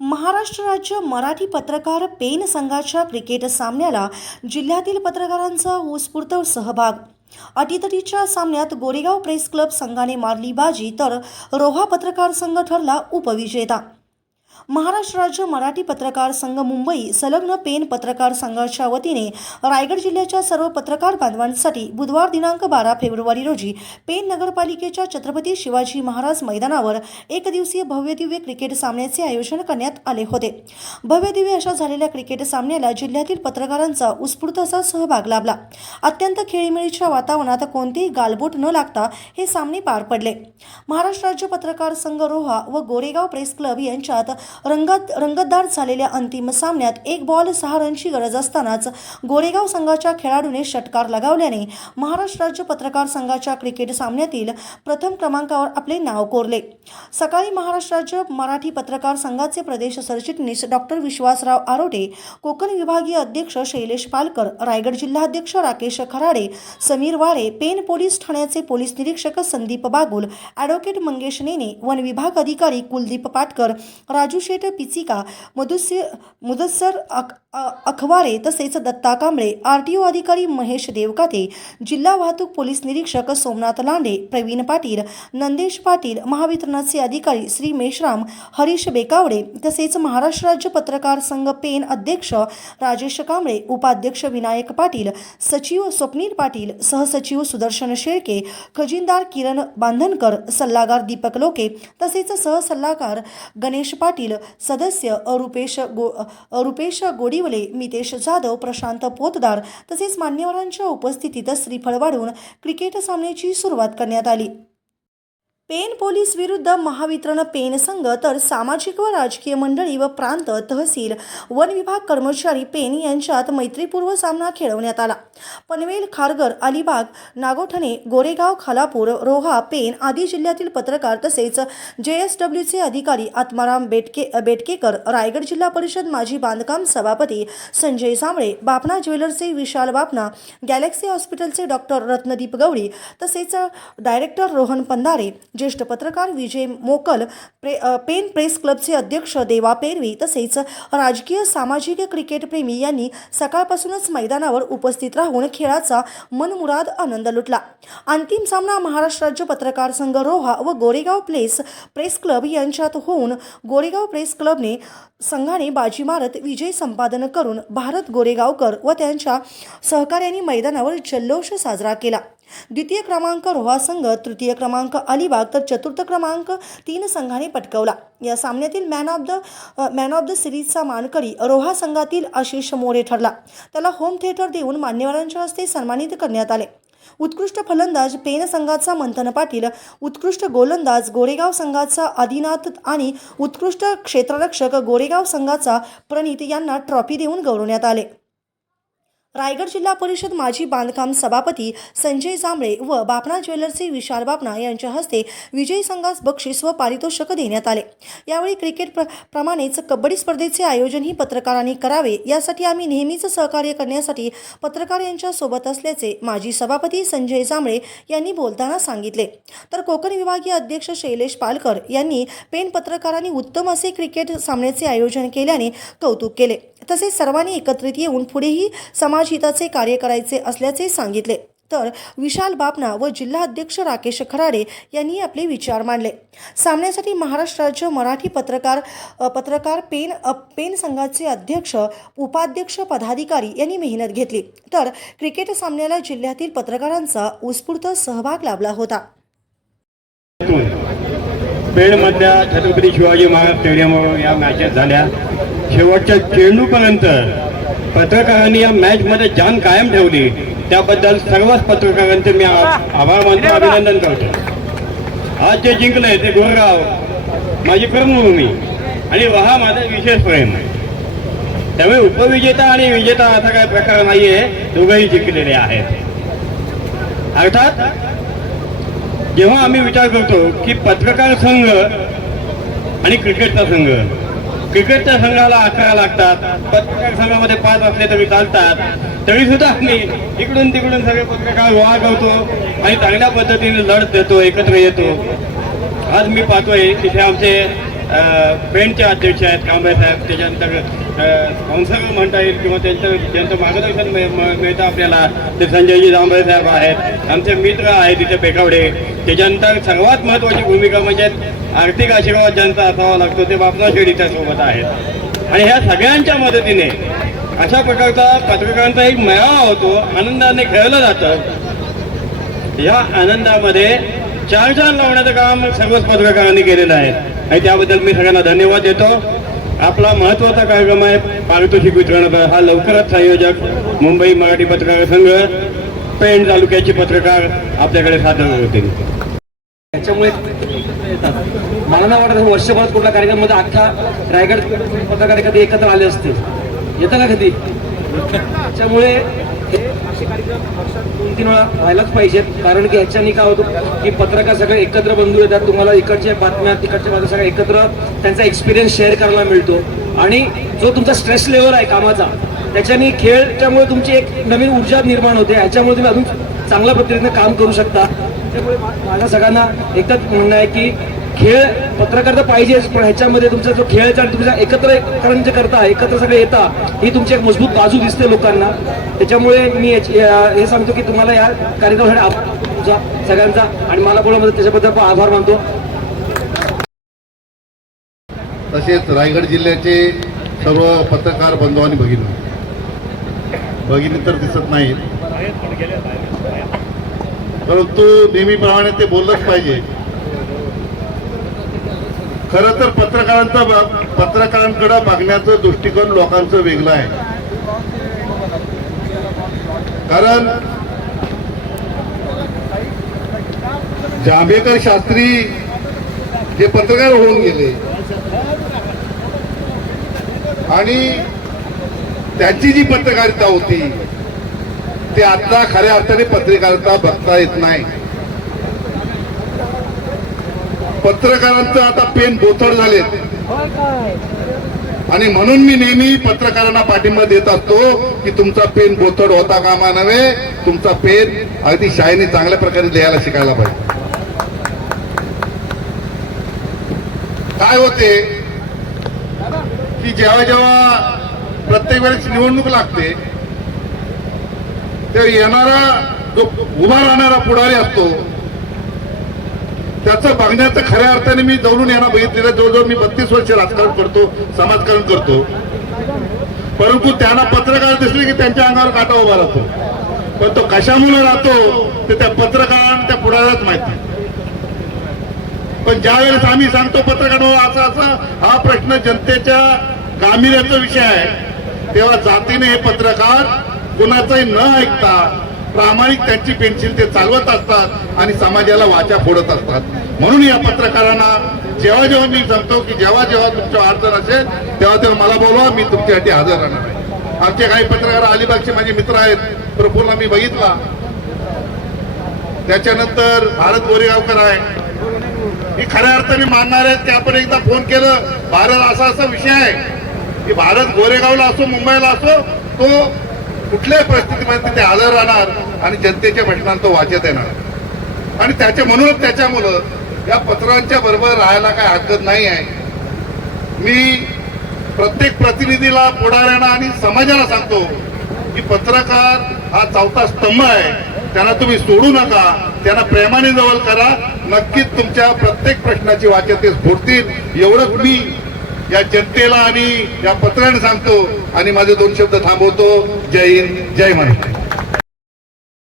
महाराष्ट्र राज्य मराठी पत्रकार पेन संघाच्या क्रिकेट सामन्याला जिल्ह्यातील पत्रकारांचा उत्स्फूर्त सहभाग। अटीतटीच्या सामन्यात गोरेगाव प्रेस क्लब संघाने मारली बाजी तर रोहा पत्रकार संघ ठरला उपविजेता। महाराष्ट्र राज्य मराठी पत्रकार संघ मुंबई संलग्न पेन पत्रकार संघाच्या वतीने रायगड जिल्ह्याच्या सर्व पत्रकार बांधवांसाठी बुधवार दिनांक 12 फेब्रुवारी रोजी पेन नगरपालिकेच्या छत्रपती शिवाजी महाराज मैदानावर एक दिवसीय भव्यदिव्य क्रिकेट सामन्याचे आयोजन करण्यात आले होते। भव्यदिव्य अशा झालेल्या क्रिकेट सामन्याला जिल्ह्यातील पत्रकारांचा उत्स्फूर्त असा सहभाग लाभला। अत्यंत खेळीमेळीच्या वातावरणात कोणतेही गालबोट न लागता हे सामने पार पडले। महाराष्ट्र राज्य पत्रकार संघ रोहा व गोरेगाव प्रेस क्लब यांच्यात रंगतदार झालेल्या अंतिम सामन्यात एक बॉल 6 रनची गरज असतानाच गोरेगाव संघाच्या खेळाडूने षटकार लगावल्याने महाराष्ट्र राज्य पत्रकार संघाच्या क्रिकेट सामन्यातील प्रथम क्रमांकावर आपले नाव कोरले। सकाळी महाराष्ट्र राज्य मराठी पत्रकार संघाचे प्रदेश सरचिटणीस डॉक्टर विश्वासराव आरोटे, कोकण विभागीय अध्यक्ष शैलेश पालकर, रायगड जिल्हाध्यक्ष राकेश खराडे, समीर वाळे, पेन पोलीस ठाण्याचे पोलीस निरीक्षक संदीप बागुल, ॲडव्होकेट मंगेश नेने, वन विभाग अधिकारी कुलदीप पाटकर, राजू शेठ पिचिका, मुदस्सर अखवारे तसेच दत्ता कांबळे, आरटीओ अधिकारी महेश देवकाते, जिल्हा वाहतूक पोलीस निरीक्षक सोमनाथ लांडे, प्रवीण पाटील, नंदेश पाटील, महावितरणाचे अधिकारी श्री मेश्राम, हरीश बेकावडे तसेच महाराष्ट्र राज्य पत्रकार संघ पेन अध्यक्ष राजेश कांबळे, उपाध्यक्ष विनायक पाटील, सचिव स्वप्नील पाटील, सहसचिव सुदर्शन शेळके, खजिनदार किरण बांधनकर, सल्लागार दीपक लोके तसेच सहसल्लागार गणेश पाटील, सदस्य रुपेश गोडीवले, मितेश जाधव, प्रशांत पोतदार तसेच मान्यवरांच्या उपस्थितीत श्रीफळ वाढून क्रिकेट सामन्याची सुरुवात करण्यात आली। पेन पोलीस विरुद्ध महावितरण पेन संघ तर सामाजिक व राजकीय मंडळी व प्रांत तहसील वन विभाग कर्मचारी पेन यांच्यात मैत्रीपूर्व सामना खेळवण्यात आला। पनवेल, खारघर, अलिबाग, नागोठणे, गोरेगाव, खालापूर, रोहा, पेन आदी जिल्ह्यातील पत्रकार तसेच JSWचे अधिकारी आत्माराम बेटकेकर, रायगड जिल्हा परिषद माजी बांधकाम सभापती संजय जांभळे, बापना ज्वेलर्सचे विशाल बापना, गॅलेक्सी हॉस्पिटलचे डॉक्टर रत्नदीप गवळी तसेच डायरेक्टर रोहन पंधारे, ज्येष्ठ पत्रकार विजय मोकल, पेन प्रेस क्लबचे अध्यक्ष देवा पेरवी तसेच राजकीय सामाजिक क्रिकेटप्रेमी यांनी सकाळपासूनच मैदानावर उपस्थित राहून खेळाचा मनमुराद आनंद लुटला। अंतिम सामना महाराष्ट्र राज्य पत्रकार संघ रोहा व गोरेगाव प्रेस क्लब यांच्यात होऊन गोरेगाव प्रेस क्लबने संघाने बाजी मारत विजय संपादन करून भारत गोरेगावकर व त्यांच्या सहकार्यांनी मैदानावर जल्लोष साजरा केला। द्वितीय क्रमांक रोहा संघ, तृतीय क्रमांक अलिबाग तर चतुर्थ क्रमांक 3 संघाने पटकावला। या सामन्यातील मॅन ऑफ द सिरीजचा मानकरी रोहा संघातील आशिष मोरे ठरला। त्याला होम थिएटर देऊन मान्यवरांच्या हस्ते सन्मानित करण्यात आले। उत्कृष्ट फलंदाज पेन संघाचा मंथन पाटील, उत्कृष्ट गोलंदाज गोरेगाव संघाचा आदिनाथ आणि उत्कृष्ट क्षेत्ररक्षक गोरेगाव संघाचा प्रणित यांना ट्रॉफी देऊन गौरवण्यात आले। रायगड जिल्हा परिषद माजी बांधकाम सभापती संजय जांभळे व बापना ज्वेलर्सचे विशाल बापना यांच्या हस्ते विजयी संघास बक्षीस व पारितोषिक देण्यात आले। यावेळी क्रिकेट प्रमाणेच कबड्डी स्पर्धेचे आयोजनही पत्रकारांनी करावे यासाठी आम्ही नेहमीच सहकार्य करण्यासाठी पत्रकार यांच्या सोबत असल्याचे माजी सभापती संजय जांभळे यांनी बोलताना सांगितले। तर कोकण विभागीय अध्यक्ष शैलेश पालकर यांनी पेन पत्रकारांनी उत्तम असे क्रिकेट सामन्याचे आयोजन केल्याने कौतुक केले। तसेच सर्वांनी एकत्रित येऊन पुढेही समाजहिताचे कार्य करायचे असल्याचे सांगितले। तर विशाल बापना व जिल्हा अध्यक्ष राकेश खराडे यांनी आपले विचार मांडले। सामन्यासाठी महाराष्ट्र राज्य मराठी पत्रकार पेन संघाचे अध्यक्ष, उपाध्यक्ष, पदाधिकारी यांनी मेहनत घेतली। तर क्रिकेट सामन्याला जिल्ह्यातील पत्रकारांचा उत्स्फूर्त सहभाग लाभला होता। पेणमधल्या छत्रपती शिवाजी महाराज स्टेडियमवर या मॅचेस झाल्या। शेवटच्या चेंडूपर्यंत पत्रकारांनी या मॅचमध्ये जान कायम ठेवली, त्याबद्दल सर्वच पत्रकारांचे मी आभार मानतो, अभिनंदन करतो। आज जे जिंकले ते गोरेगाव माझी कर्मभूमी आणि वहा माझा विशेष प्रेम, त्यामुळे उपविजेता आणि विजेता असा काही प्रकार नाहीये, दोघंही जिंकलेले आहेत। अर्थात जेव्हा आम्ही विचार करतो की पत्रकार संघ आणि क्रिकेटचा संघ, क्रिकेटच्या संघाला 11 लागतात, पत्रकार संघामध्ये 5 असले तरी चालतात, तरी सुद्धा आम्ही इकडून तिकडून सगळे पत्रकार गोळा करतो आणि चांगल्या पद्धतीने लढत देतो, एकत्र येतो। आज मी पाहतोय तिथे आमचे पेंटचे अध्यक्ष आहेत कांबळे साहेब, त्याच्यानंतर काउन्सिलर म्हणता येईल किंवा ज्यांचं मार्गदर्शन मिळतं आपल्याला ते संजयजी जांभळे साहेब आहेत, आमचे मित्र आहेत तिथे पेकावडे. त्याच्यानंतर सर्वात महत्त्वाची भूमिका म्हणजे आर्थिक आशीर्वाद ज्यांचा असावा लागतो ते बापना शेडीच्या सोबत आहेत. आणि ह्या सगळ्यांच्या मदतीने अशा प्रकारचा पत्रकारांचा एक मेळावा होतो, आनंदाने खेळलं जातं. या आनंदामध्ये चार लावण्याचं काम सर्वच पत्रकारांनी केलेलं आहे आणि त्याबद्दल मी सगळ्यांना धन्यवाद देतो. आपला महत्त्वाचा कार्यक्रम आहे पारितोषिक वितरणाचा. हा लवकरच संयोजक मुंबई मराठी पत्रकार संघ पेण तालुक्याचे पत्रकार आपल्याकडे सादर होतील. त्याच्यामुळे मला नाही वाटत वर्षभरात कुठल्या कार्यक्रमामध्ये अख्खा रायगड पत्रकार कधी एकत्र आले असते. येतं का कधी? त्याच्यामुळे हे असे कार्यक्रम वर्षात 2-3 वेळा व्हायलाच पाहिजेत. कारण की ह्याच्यानी काय होतं की पत्रकार सगळे एकत्र बंधू येतात, तुम्हाला इकडच्या बातम्या तिकडच्या बातम्या सगळ्या एकत्र त्यांचा एक्सपिरियन्स शेअर करायला मिळतो. आणि जो तुमचा स्ट्रेस लेवल आहे कामाचा त्याच्यानी खेळच्यामुळे तुमची एक नवीन ऊर्जा निर्माण होते. ह्याच्यामुळे तुम्ही अजून चांगल्या पद्धतीने काम करू शकता. त्यामुळे माझ्या सगळ्यांना एकच म्हणणं आहे की खेळ पत्रकार तर पाहिजेच, पण ह्याच्यामध्ये तुमचा जो खेळाचा आणि तुमचा एकत्रीकरण जे करता, एकत्र सगळे येता, ही तुमची एक मजबूत बाजू दिसते लोकांना. त्याच्यामुळे मी हे सांगतो की तुम्हाला या कार्यक्रमासाठी आभार तुमचा सगळ्यांचा, आणि मला बोलवलं त्याच्याबद्दल पण आभार मानतो. तसेच रायगड जिल्ह्याचे सर्व पत्रकार बंधू आणि भगिनी तर दिसत नाहीत, परंतु नेहमीप्रमाणे ते बोललंच पाहिजे. खरं तर पत्रकारांकडे बघण्याचं दृष्टिकोन लोकांचं वेगळं आहे. कारण जांभेकर शास्त्री जे पत्रकार होऊन गेले आणि त्यांची जी पत्रकारिता होती ते आता खऱ्या अर्थाने पत्रकारिता बघता येत नाही. पत्रकारांचं आता पेन बोथड झालेत आणि म्हणून मी नेहमी पत्रकारांना पाठिंबा देत असतो की तुमचा पेन बोथड होता कामा नव्हे, तुमचा पेन अगदी शाळेने चांगल्या प्रकारे लिहायला शिकायला पाहिजे. काय होते की जेव्हा जेव्हा प्रत्येक वेळेस निवडणूक लागते तेव्हा येणारा जो उभा राहणारा पुढारी असतो त्याचं बघण्याचं खऱ्या अर्थाने मी जवळून यांना बघितलेलं. जवळजवळ मी 32 वर्ष राजकारण करतो, समाजकारण करतो, परंतु त्यांना पत्रकार दिसले की त्यांच्या अंगावर काटा उभा राहतो. पण तो कशामुळे राहतो ते त्या पत्रकारांना त्या पुढाऱ्यालाच माहिती. पण ज्या वेळेस आम्ही सांगतो पत्रकार असा असा हा प्रश्न जनतेच्या गांभीर्याचा विषय आहे, तेव्हा जातीने हे पत्रकार कुणाचंही न ऐकता प्रामाणिक त्यांची पेन्सिल ते चालवत असतात आणि समाजाला वाचा फोडत असतात. म्हणून या पत्रकारांना जेव्हा जेव्हा मी सांगतो की जेव्हा जेव्हा तुमच्या अडचण असेल तेव्हा तेव्हा मला बोलवा, मी तुमच्यासाठी हजर राहणार आहे. आमचे काही पत्रकार अलिबागचे माझे मित्र आहेत, प्रफुल्ला मी बघितला, त्याच्यानंतर भारत गोरेगावकर आहे, मी खऱ्या अर्थाने मानणार आहेत. ते आपण एकदा फोन केलं, भारत असा विषय आहे की भारत गोरेगावला असो मुंबईला असो तो कुठल्याही परिस्थितीमध्ये ते हजर राहणार आणि जनतेच्या प्रश्नांना तो वाचत येणार. आणि म्हणूनच त्याच्यामुळं या पत्रांच्या बरोबर राहायला काय हरकत नाही आहे. मी प्रत्येक प्रतिनिधीला, पुढाऱ्यांना आणि समाजाला सांगतो की पत्रकार हा चौथा स्तंभ आहे, त्यांना तुम्ही सोडू नका, त्यांना प्रेमाने जवळ करा, नक्कीच तुमच्या प्रत्येक प्रश्नाची वाचा ते स्फोडतील. एवढंच मी या जनतेला आणि या पत्राने सांगतो आणि माझे 2 शब्द थांबवतो. जय हिंद, जय महाराष्ट्र.